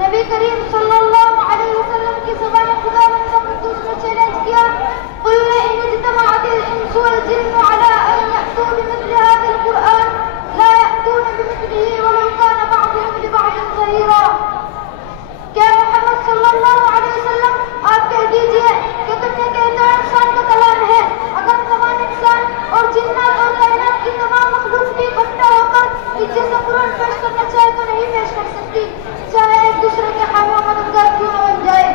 نبی کریم صلی اللہ علیہ وسلم کی زبان خداوند قدوس نے چیلنج کیا، قل ان اجتمعت الانس والجن على ان یأتوا بمثل هذا القرآن لا یأتون بمثله ولو كان بعضهم لبعض ظہیرا۔ کیا محمد صلی اللہ علیہ وسلم آپ کہہ دیجئے کہ تم نے کہتے ہو انسان کا کلام ہے، اگر تمام انسان اور جنات اور کائنات کی تمام مخلوق بھی اکٹھا ہو کر اس جیسا قرآن پیش کرنا چاہے تو نہیں پیش کر سکتی، چاہے ایک دوسرے کے حامی و مددگار کیوں نہ بن جائے۔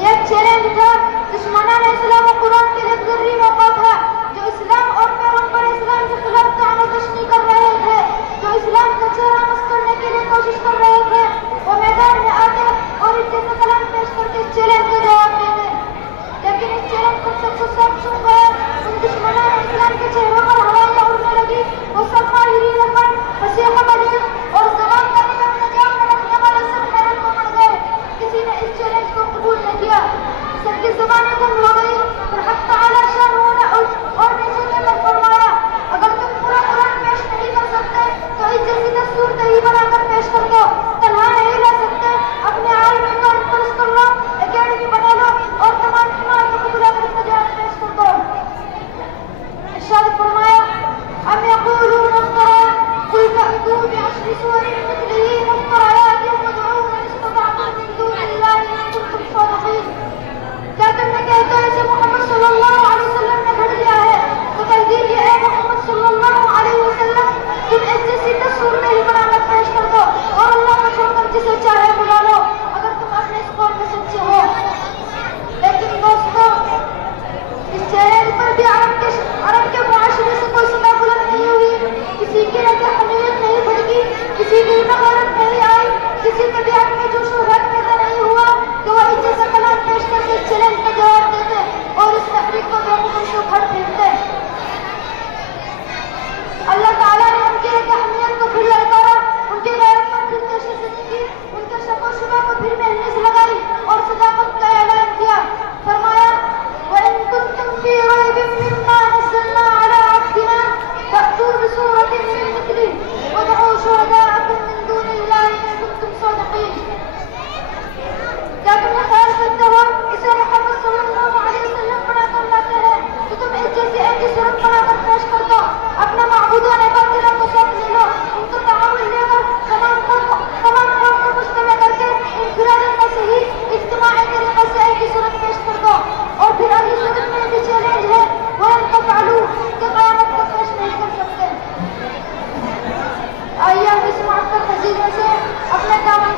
یہ ایک چیلنج تھا، دشمنان اسلام و قرآن کے لیے ضروری موقع تھا، جو اسلام اور پیغمبر اسلام کے خلاف طعن و تشنیع کر رہے تھے، جو اسلام کا چہرہ مس کرنے کے لیے کوشش کر رہے تھے، وہ میدان میں آتے اور اس جیسا کلام پیش کر کے اس چیلنج کا جواب دیتے۔ لیکن اس چیلنج کو سب کو سب سن گیا، ان دشمنان اسلام کے چہروں پر ہوائیں اڑنے لگی، وہ سب ماہرین فن، فصیح بلیغ اور زبان کا نظام نجات میں رکھنے والے سب حیرت کو مر گئے۔ کسی نے اس چیلنج کو قبول نہ کیا، سب کی زبانیں گم ہو گئی، اور حق تعالی شانہ نے اور نیچے کے کر فرمایا، اگر تم پورا قرآن پیش نہیں کر سکتے تو اس جیسی دستور دہی بنا کر پیش کر دو، تنہا نہیں رہ سکتے، اپنے عالمی کو انفرس کر لو، اکیڈمی بنا لو اور تمام عمارتوں کو بلا کر اس کا جواب پیش کر دو۔ ارشاد فرمایا، ام یقولون افترى قل فأتوا بعشر سور مثله مفتريات وادعوا من استطعتم من دون الله ان كنتم صادقين۔ کیا تم نے کہتے ہو اسے محمد صلی اللہ علیہ وسلم نے گھڑ لیا ہے، تو کہہ دیجیے اے محمد صلی اللہ علیہ وسلم، تم اس جیسی تصور نہیں بنا کر پیش کر دو اور اللہ کو چھوڑ کر جسے چاہے بلا لو، اگر تم اپنے اس قول میں سچے ہو۔ لیکن دوستو، اس چیلنج پر بھی عرب کے معاشرے سے کوئی صدا بلند نہیں ہوئی، کسی کی رگ حمیت نہیں بھڑکی، کسی دل میں غیرت نہیں آئی، کسی طبیعت میں جوش و خروش پیدا نہیں ہوا کہ وہ اس جیسا کلام پیش کر کے چیلنج کا جواب دیتے اور اس تحریک کو بے سے اکھڑ پھرتے۔ اللہ تعالیٰ نے ان کی رگ حمیت کو پھر للکارا، ان کی غیرت پر پھر تشدد کی، ان کے شک و شبہ کو پھر محنت لگائی اور صداقت کا اعلان کیا۔ فرمایا، وَإِن كُنتُمْ فِي رَيْبٍ مِّمَّا نَزَّلْنَا عَلَىٰ عَبْدِنَا فَأْتُوا بِسُورَةٍ مِّن مِّثْلِهِ وَادْعُوا شُهَدَاءَكُم مِّن دُونِ اللَّهِ إِن كُنتُمْ صَادِقِينَ۔ کیا تم نے خیال کرتے ہو اسے محمد صلی اللہ علیہ وسلم بنا کر لاتے ہیں تو تم اس جیسی ایک ہی صورت بنا کر پیش کر دو، اپنے معبودان باطلہ کو ساتھ لے لو، ان کو تعاون لے کر تمام قوم کو مجتمع کر کے انفرادی کا صحیح اجتماعی طریقے سے ایک ہی صورت پیش کر دو، اور پھر اگلی صورت میں بھی چیلنج ہے وہ ان کو فعلو کہ قیامت کو پیش نہیں کر سکتے۔ آئیے ہم اس معطر تہذیب میں سے اپنے کام